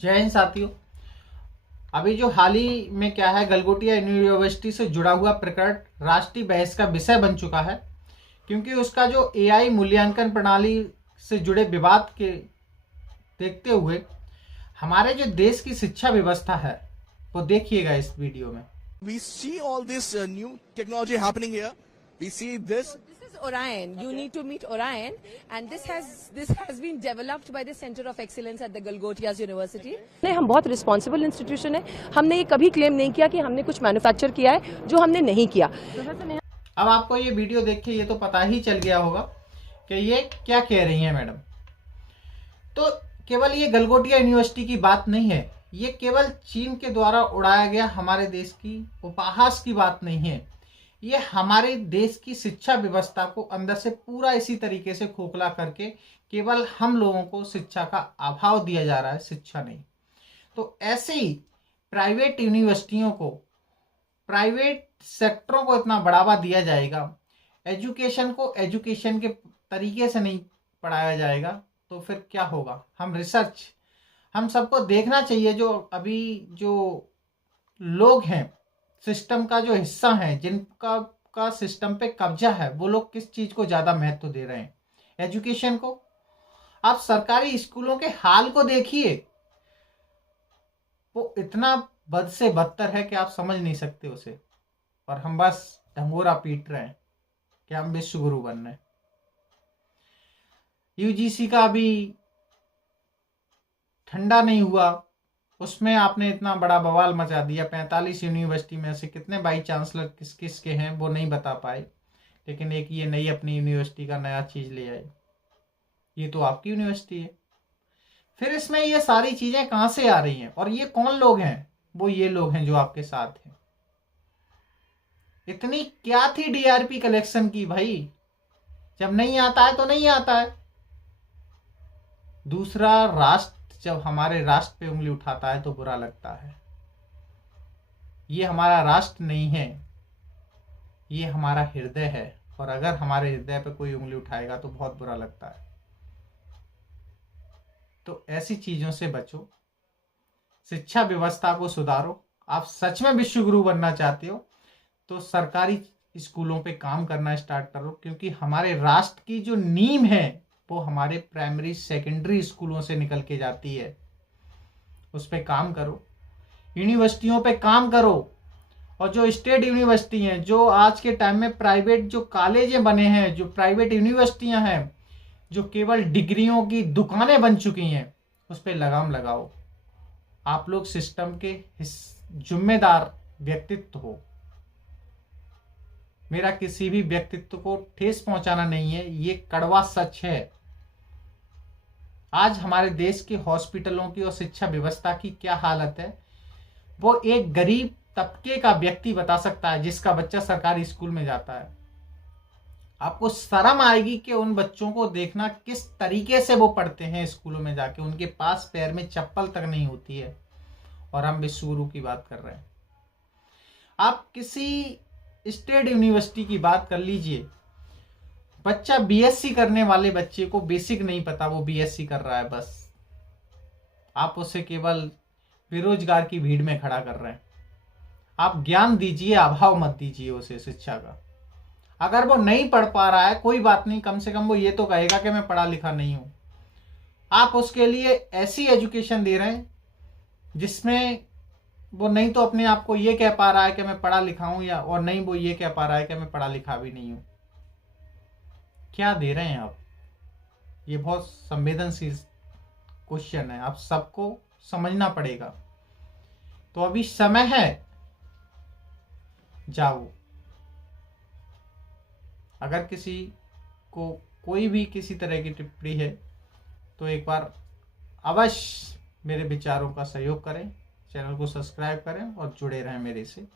जय हिंद साथियों। अभी जो हाल ही में क्या है, गलगोटिया यूनिवर्सिटी से जुड़ा हुआ प्रकरण राष्ट्रीय बहस का विषय बन चुका है, क्योंकि उसका जो एआई मूल्यांकन प्रणाली से जुड़े विवाद के देखते हुए हमारे जो देश की शिक्षा व्यवस्था है वो देखिएगा इस वीडियो में। We see all this new technology happening here. We see this. This is Orion. You need to meet Orion, and this has been developed by the Center of Excellence at the Galgotias University. हम बहुत responsible institution है। हमने ये कभी claim नहीं किया कि हमने कुछ मैन्युफैक्चर किया है जो हमने नहीं किया। अब आपको ये वीडियो देख के ये तो पता ही चल गया होगा कि ये क्या कह रही हैं मैडम। तो केवल ये गलगोटिया यूनिवर्सिटी की बात नहीं है, ये केवल चीन के द्वारा उड़ाया गया हमारे देश की उपहास की बात नहीं है। ये हमारे देश की शिक्षा व्यवस्था को अंदर से पूरा इसी तरीके से खोखला करके केवल हम लोगों को शिक्षा का अभाव दिया जा रहा है, शिक्षा नहीं। तो ऐसे ही प्राइवेट यूनिवर्सिटियों को, प्राइवेट सेक्टरों को इतना बढ़ावा दिया जाएगा, एजुकेशन को एजुकेशन के तरीके से नहीं पढ़ाया जाएगा, तो फिर क्या होगा। हम सबको देखना चाहिए, जो अभी जो लोग हैं सिस्टम का जो हिस्सा है, जिनका सिस्टम पे कब्जा है, वो लोग किस चीज को ज्यादा महत्व दे रहे हैं, एजुकेशन को। आप सरकारी स्कूलों के हाल को देखिए, वो इतना बद से बदतर है कि आप समझ नहीं सकते उसे, और हम बस ढंगोरा पीट रहे हैं कि हम विश्व गुरु बन रहे हैं। यूजीसी का अभी ठंडा नहीं हुआ, उसमें आपने इतना बड़ा बवाल मचा दिया। 45 यूनिवर्सिटी में से कितने वाइस चांसलर किस किस के हैं वो नहीं बता पाए, लेकिन एक ये नई अपनी यूनिवर्सिटी का नया चीज ले आए। ये तो आपकी यूनिवर्सिटी है, फिर इसमें ये सारी चीजें कहां से आ रही हैं, और ये कौन लोग हैं? वो ये लोग हैं जो आपके साथ हैं। इतनी क्या थी डीआरपी कलेक्शन की भाई, जब नहीं आता है तो नहीं आता है। दूसरा राष्ट्र जब हमारे राष्ट्र पे उंगली उठाता है तो बुरा लगता है। ये हमारा राष्ट्र नहीं है, ये हमारा हृदय है, और अगर हमारे हृदय पे कोई उंगली उठाएगा तो बहुत बुरा लगता है। तो ऐसी चीजों से बचो, शिक्षा व्यवस्था को सुधारो। आप सच में विश्व गुरु बनना चाहते हो तो सरकारी स्कूलों पे काम करना स्टार्ट करो, क्योंकि हमारे राष्ट्र की जो नींव है वो हमारे प्राइमरी सेकेंडरी स्कूलों से निकल के जाती है। उस पे काम करो, यूनिवर्सिटियों पे काम करो, और जो स्टेट यूनिवर्सिटी हैं, जो आज के टाइम में प्राइवेट जो कॉलेजें बने हैं, जो प्राइवेट यूनिवर्सिटियां हैं, जो केवल डिग्रियों की दुकानें बन चुकी हैं, उस पे लगाम लगाओ। आप लोग सिस्टम के जिम्मेदार व्यक्तित्व हो। मेरा किसी भी व्यक्तित्व को ठेस पहुंचाना नहीं है, ये कड़वा सच है। आज हमारे देश के हॉस्पिटलों की और शिक्षा व्यवस्था की क्या हालत है, वो एक गरीब तबके का व्यक्ति बता सकता है, जिसका बच्चा सरकारी स्कूल में जाता है। आपको शर्म आएगी कि उन बच्चों को देखना किस तरीके से वो पढ़ते हैं स्कूलों में जाके, उनके पास पैर में चप्पल तक नहीं होती है, और हम विश्व गुरु की बात कर रहे हैं। आप किसी स्टेट यूनिवर्सिटी की बात कर लीजिए, बच्चा बीएससी करने वाले बच्चे को बेसिक नहीं पता, वो बीएससी कर रहा है बस। आप उसे केवल बेरोजगार की भीड़ में खड़ा कर रहे हैं। आप ज्ञान दीजिए, अभाव मत दीजिए उसे शिक्षा का। अगर वो नहीं पढ़ पा रहा है कोई बात नहीं, कम से कम वो ये तो कहेगा कि मैं पढ़ा लिखा नहीं हूं। आप उसके लिए ऐसी एजुकेशन दे रहे हैं जिसमें वो नहीं तो अपने आप को ये कह पा रहा है कि मैं पढ़ा लिखा हूं, या और नहीं वो ये कह पा रहा है कि मैं पढ़ा लिखा भी नहीं हूं। क्या दे रहे हैं आप? ये बहुत संवेदनशील क्वेश्चन है, आप सबको समझना पड़ेगा। तो अभी समय है, जाओ। अगर किसी को कोई भी किसी तरह की टिप्पणी है तो एक बार अवश्य मेरे विचारों का सहयोग करें, चैनल को सब्सक्राइब करें और जुड़े रहें मेरे से।